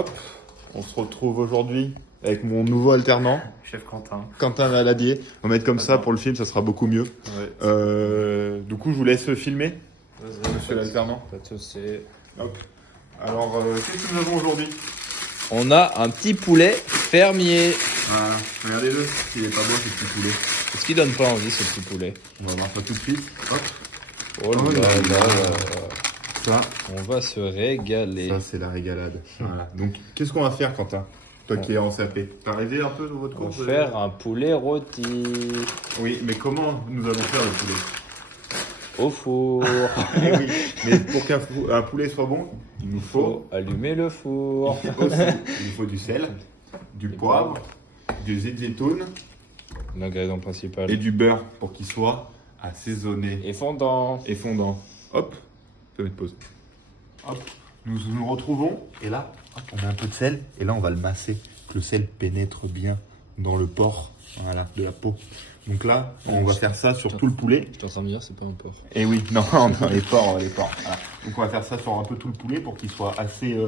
Hop, on se retrouve aujourd'hui avec mon nouveau alternant. Chef Quentin. Quentin Valadier. On va mettre comme ça pour le film, ça sera beaucoup mieux. Ouais. Du coup, je vous laisse filmer, Vas-y, monsieur l'alternant. Pas de soucis. Hop. Alors, qu'est-ce que nous avons aujourd'hui? On a un petit poulet fermier. Voilà, regardez-le, s'il est pas beau ce petit poulet. Est-ce qu'il donne pas envie ce petit poulet? On va voir ça tout de suite. Hop. Oh là là là. Ça, On va se régaler. ça c'est la régalade. Voilà. Donc, qu'est-ce qu'on va faire, Quentin? Toi qui es en CAP. T'as rêvé un peu dans votre On cours? va faire un poulet rôti Oui, mais comment nous allons faire le poulet? au four. Eh oui, mais pour qu'un poulet soit bon, il nous faut Faut allumer le four. aussi, il faut du sel, du poivre, du zeytoun L'ingrédient principal. et du beurre pour qu'il soit assaisonné Et fondant. et fondant. Hop, tu peux mettre pause. Hop, nous nous retrouvons et là, hop, on met un peu de sel et là on va le masser, que le sel pénètre bien dans le pore, voilà, de la peau. Donc là, on va faire ça sur tout le poulet. Je t'en de dire, c'est pas un porc. Et oui, non, dans les porcs, Voilà. Donc on va faire ça sur un peu tout le poulet pour qu'il soit assez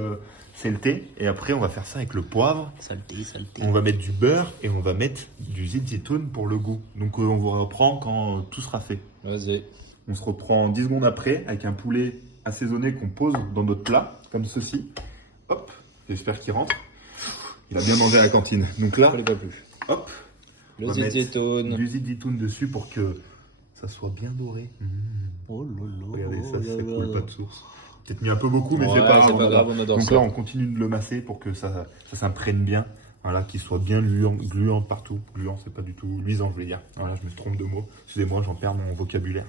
saleté. Et après, on va faire ça avec le poivre. Saleté. On va mettre du beurre et on va mettre du zeytoun pour le goût. Donc on vous reprend quand tout sera fait. Vas-y. On se reprend 10 secondes après avec un poulet assaisonné qu'on pose dans notre plat, comme ceci. Hop, j'espère qu'il rentre. Il a bien mangé à la cantine. Donc là, On les pas plus. hop, Le on va mettre zeytoun. du zeytoun dessus pour que ça soit bien doré. Oh là là. Regardez, ça coule pas de source. Peut-être mis un peu beaucoup, mais Ouais, c'est pas c'est pas grave, on adore Donc ça. là, on continue de le masser pour que ça s'imprègne bien. Voilà, qu'il soit bien gluant partout. Gluant, c'est pas du tout luisant, je voulais dire. Voilà, je me trompe de mots. Excusez-moi, j'en perds mon vocabulaire.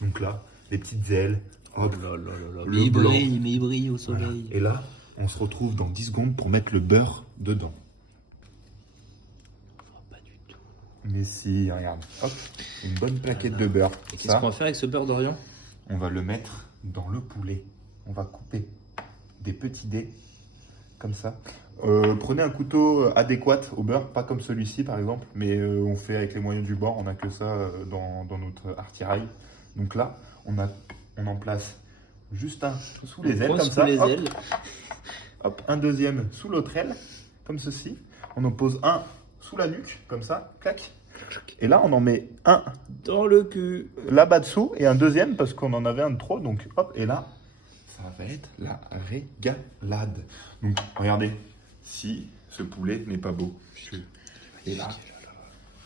Donc là, les petites ailes. Hop, Oh là là là là. le Mais il blanc. brille, mais il brille au Voilà. soleil. Et là, on se retrouve dans 10 secondes pour mettre le beurre dedans. Pas du tout. Mais si, regarde. Hop, une bonne plaquette de beurre. Et qu'est-ce Ça, qu'on va faire avec ce beurre d'Orient? on va le mettre dans le poulet. On va couper des petits dés, comme ça. Prenez un couteau adéquat au beurre, pas comme celui-ci par exemple, mais on fait avec les moyens du bord, on n'a que ça dans notre artillerie. Donc là, on en place juste un sous les ailes, Prends comme sous ça. les Hop, ailes. hop, un deuxième sous l'autre aile, comme ceci. On en pose un sous la nuque, comme ça, clac. Et là, on en met un Dans le cul. là-bas dessous et un deuxième parce qu'on en avait un de trop. Donc hop, et là, ça va être la régalade. Donc regardez, si ce poulet n'est pas beau. Et là,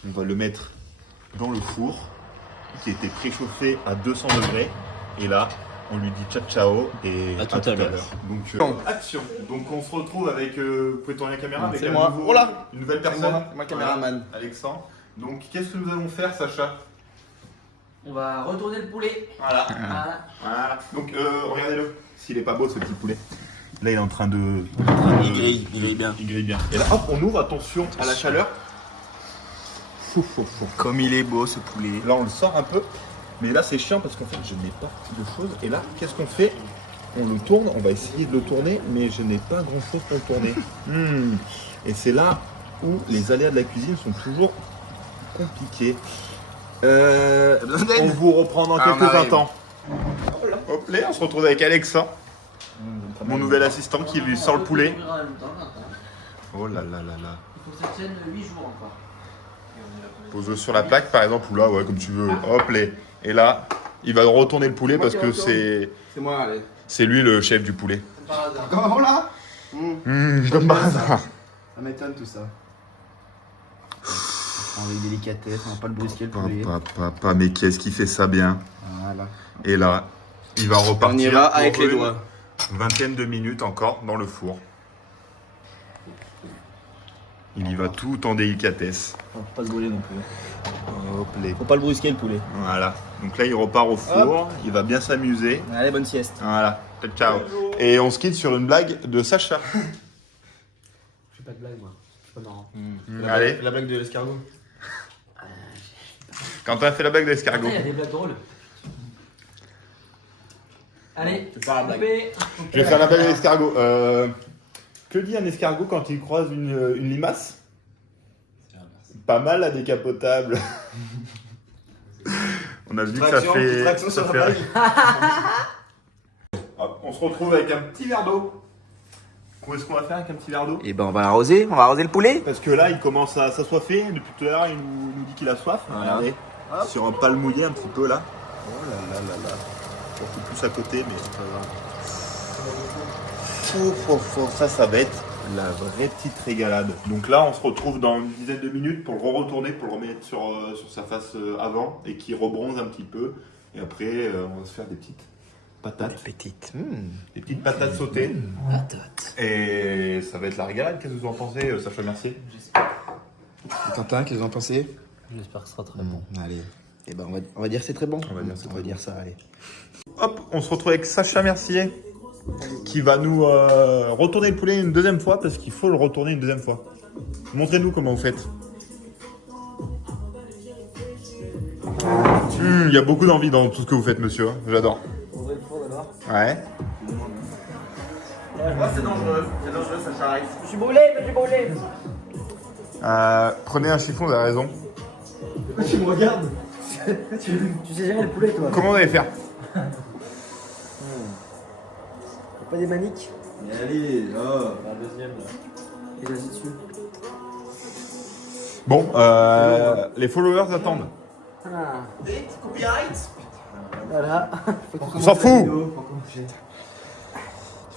on va le mettre dans le four qui était préchauffé à 200 degrés. Et là, on lui dit ciao ciao et À tout à l'heure. Donc action. Donc on se retrouve avec, vous pouvez tourner la caméra avec C'est un moi. nouveau- Voilà. une nouvelle personne. Moi, caméraman. Voilà, Alexandre. Donc qu'est-ce que nous allons faire, Sacha? On va retourner le poulet. Voilà. Voilà. Voilà. Donc regardez-le. S'il est pas beau ce petit poulet. Là il est en train de. Il grille bien. Il grille bien. Et là hop, on ouvre, attention à la chaleur. Comme il est beau ce poulet. Là on le sort un peu. Mais là c'est chiant parce qu'en fait je n'ai pas de choses. Et là, qu'est-ce qu'on fait? On le tourne, on va essayer de le tourner, mais je n'ai pas grand chose pour le tourner. Et c'est là où les aléas de la cuisine sont toujours compliqués. On vous reprend dans Ah, on quelques arrive. instants. Hop là, on se retrouve avec Alexa, mon nouvel assistant qui lui sort le poulet. Oh là là là là. Il faut que ça tienne 8 jours encore. Pose-le sur la plaque par exemple, ou là, ouais, comme tu veux. Hop là. Et là, il va retourner le poulet parce que C'est moi, allez. c'est lui le chef du poulet. Par hasard. Comment là Comme par hasard. Ça m'étonne tout ça. Avec délicatesse, on va pas le brusquer le poulet. Papa, mais qu'est-ce qui fait ça bien? Voilà. Et là, il va repartir. On ira avec pour les une doigts. Vingtaine de minutes encore dans le four. Il y va tout en délicatesse. Faut pas se brûler non plus. Hop là. Faut pas le brusquer le poulet. Voilà. Donc là, il repart au four. Il va bien s'amuser. Allez, bonne sieste. Voilà. Ciao. Et on se quitte sur une blague de Sacha. Je fais pas de blague moi. C'est pas marrant. Allez. La blague de l'escargot. Quentin fait la blague d'escargot. Il y a des blagues drôles. Allez, Je vais faire la blague. coupez. Je vais faire la blague d'escargot. Que dit un escargot quand il croise une limace? Pas mal la décapotable. On a vu que ça Traction, fait. petite traction ça sur fait- la blague. Hop, on se retrouve avec un petit verre d'eau. Qu'est-ce qu'on va faire avec un petit verre d'eau? Et ben on va arroser le poulet. Parce que là, il commence à s'assoiffer. Depuis tout à l'heure, il nous dit qu'il a soif. Voilà. Regardez, sur un pal mouillé un petit peu là. Oh là là là là. Surtout plus à côté, mais c'est pas grave. Ça va être la vraie petite régalade. Donc là, on se retrouve dans une dizaine de minutes pour le retourner, pour le remettre sur sa face avant et qu'il rebronze un petit peu. Et après, on va se faire des petites patates. Des petites patates sautées. Et ça va être la régalade. Qu'est-ce que vous en pensez, Sacha Mercier? Et Quentin, qu'est-ce que vous en pensez? J'espère que ce sera très bon. Allez. Et ben on va dire que c'est très bon. On va dire c'est très bon. dire ça, allez. Hop, on se retrouve avec Sacha Mercier qui va nous retourner le poulet une deuxième fois parce qu'il faut le retourner une deuxième fois. Montrez-nous comment vous faites. Il y a beaucoup d'envie dans tout ce que vous faites, monsieur. J'adore. Ouvrez le four d'abord. Ouais. C'est dangereux, ça s'arrête. Je suis brûlé. Prenez un chiffon, vous avez raison. Pourquoi tu me regardes? Tu sais gérer le poulet, toi. Comment vous allez faire? Pas des maniques? Allez, oh. La deuxième, là. Et vas-y dessus. Bon, les followers attendent. Ah. Copyright. Voilà. On s'en fout.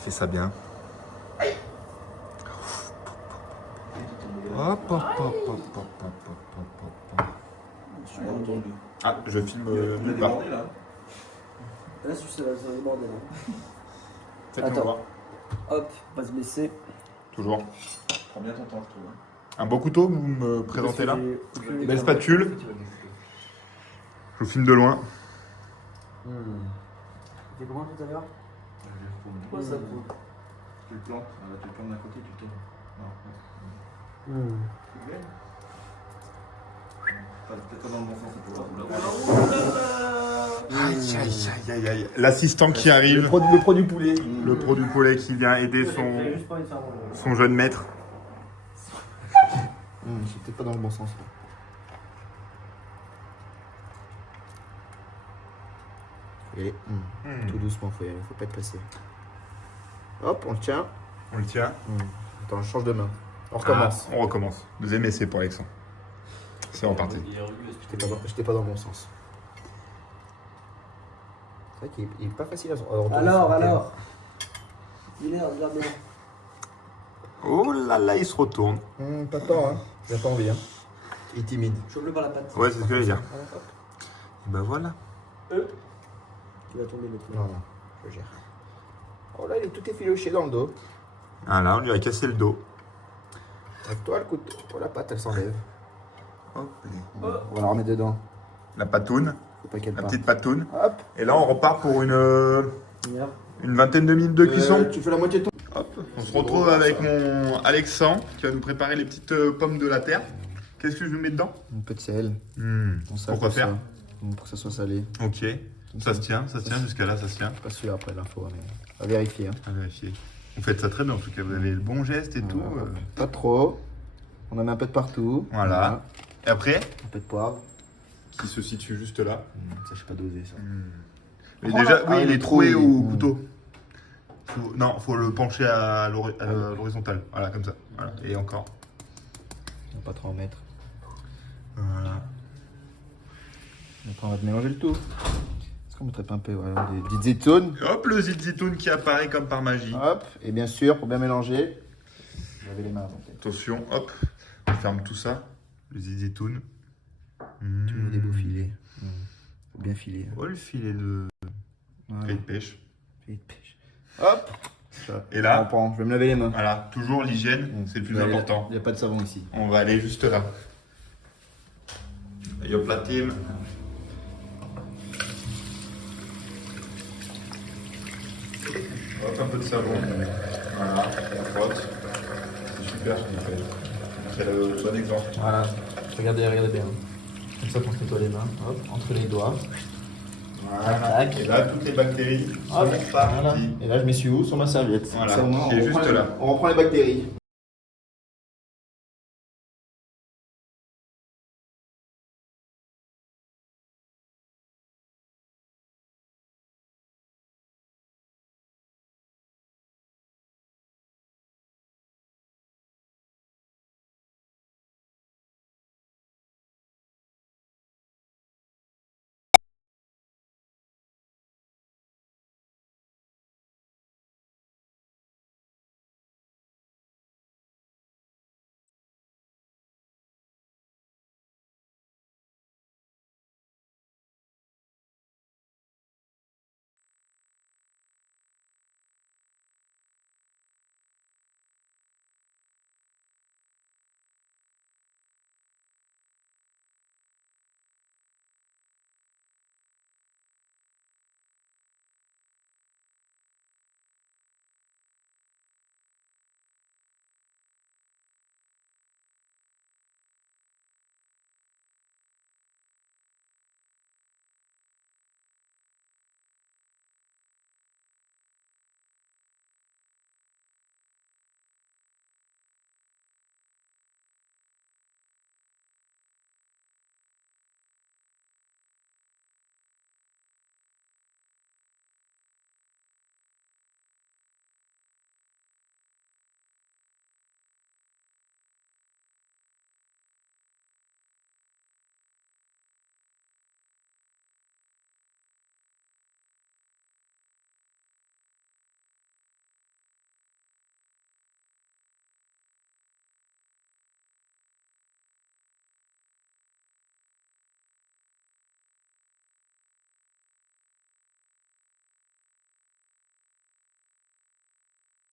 Fais ça bien. Hop, hop, hop, hop, hop, hop, hop, hop. Ah, je filme nulle part. là. Là, ça va déborder, là. Faites-nous Attends. voir. Hop, on va se baisser. Toujours. Prends bien ton temps, je trouve. Un beau couteau, vous me présentez là. Belle spatule. Je vous filme de loin. Tu fais comment tout à l'heure? Pourquoi ça fout? Tu le plantes, tu le plantes d'un côté, tu le tournes. Peut-être pas dans le bon sens, c'est pour Aïe, aïe, aïe, aïe, aïe. L'assistant qui arrive. Le pro du poulet. Le pro du poulet qui vient aider son jeune maître. C'est peut-être pas dans le bon sens. Et tout doucement, faut y aller, faut pas être pressé. Hop, on le tient. On le tient. Attends, je change de main. On recommence. On recommence. Deuxième essai pour Alexandre. C'est reparti. J'étais pas dans le bon sens. C'est vrai qu'il est pas facile à retourner. Alors. Il est, regarde bien. Oh là là, il se retourne. Pas tort, hein. J'ai pas envie, hein. Il est timide. Chope-le par la patte. Ouais, c'est ce que j'allais dire. Hop. Ben voilà. Tu vas tomber le truc. Non, je gère. Oh là, il est tout effiloché dans le dos. Ah là, on lui a cassé le dos. Avec toi, le couteau. Oh, la patte, elle s'enlève. Hop, On va la remettre dedans. la patoune, Faut pas qu'elle la parte. petite patoune. Hop. Et là, on repart pour une Merde. vingtaine de minutes de cuisson. Tu fais la moitié de ton. Hop, on se retrouve avec mon Alexandre qui va nous préparer les petites pommes de la terre. Qu'est-ce que je mets dedans? Un peu de sel. Pour quoi faire? Pour que ça soit salé. Ok, ça se tient jusqu'à là, ça se tient. Pas sûr après l'info, mais à vérifier. Hein. À vérifier. Vous faites ça très bien en tout cas, vous avez le bon geste et tout. Pas trop. On en met un peu de partout. Voilà. Et après, Un peu de poivre. qui se situe juste là. Ça, je sais pas doser ça. Mais Oh déjà, là, oui, ah, il est le troué trou, au il- couteau. Faut le pencher à l'horizontale. Voilà, comme ça. Voilà. Et encore. On va pas trop en mettre. Voilà. Après, on va te mélanger le tout. Est-ce qu'on mettrait pas un peu voilà, des petites zitoun? Hop, le zitoun qui apparaît comme par magie. Hop. Et bien sûr, pour bien mélanger, lavez les mains avant. Attention, hop, on ferme tout ça. Le zitoun. Tu mets des beaux filets. Faut bien filer. Oh, le filet de Voilà. pêche. Filet de pêche. Hop. Et là, On prend. Je vais me laver les mains. voilà, toujours l'hygiène, c'est le plus important. Il n'y a pas de savon ici. On va aller juste là. Et hop la team. Hop, un peu de savon. Voilà, on frotte. C'est super ce qu'il fait. C'est le bon exemple. Voilà. Regardez bien. Comme ça, on se nettoie les mains. Hop, entre les doigts. Voilà. Tac. Et là, toutes les bactéries sont Hop, parties. voilà. Et là, je m'essuie où? Sur ma serviette. Voilà, Ça, au moins, qui est on juste reprend là. On reprend les bactéries.